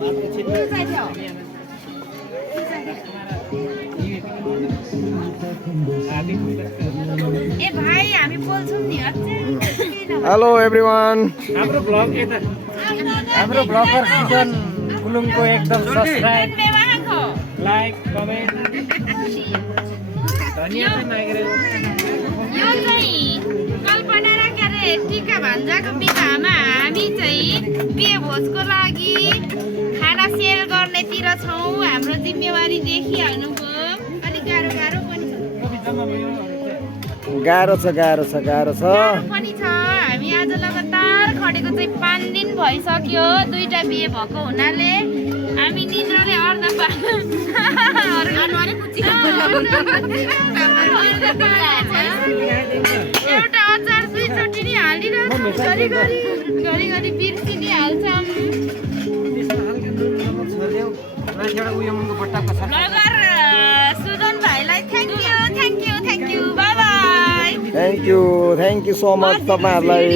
Hello everyone हाम्रो bagger season कुलुङको एकदम subscribe like comment धन्यवाद नागरे यो चाहिँ कल्पना र के अरे टिका भान्जाको विवाहमा हामी चाहिँ बिहे भोजको लागि खाना सेल गर्नेतिर छौँ। हाम्रो जिम्मेवारी देखिहाल्नुभयो। अलिक गाह्रो गाह्रो पनि छ पनि छ। हामी आज लगातार खटेको चाहिँ 5 दिन भइसक्यो। 2टा बिहे भएको हुनाले हामी निद्राले अर्धा एउटा अचार 2चोटि नि हालिरहेको घरि बिर्सि नि हाल्छौँ। ब्लगर सुजन भाइलाई thank you by by. Thank you so much तपाईहरुलाई।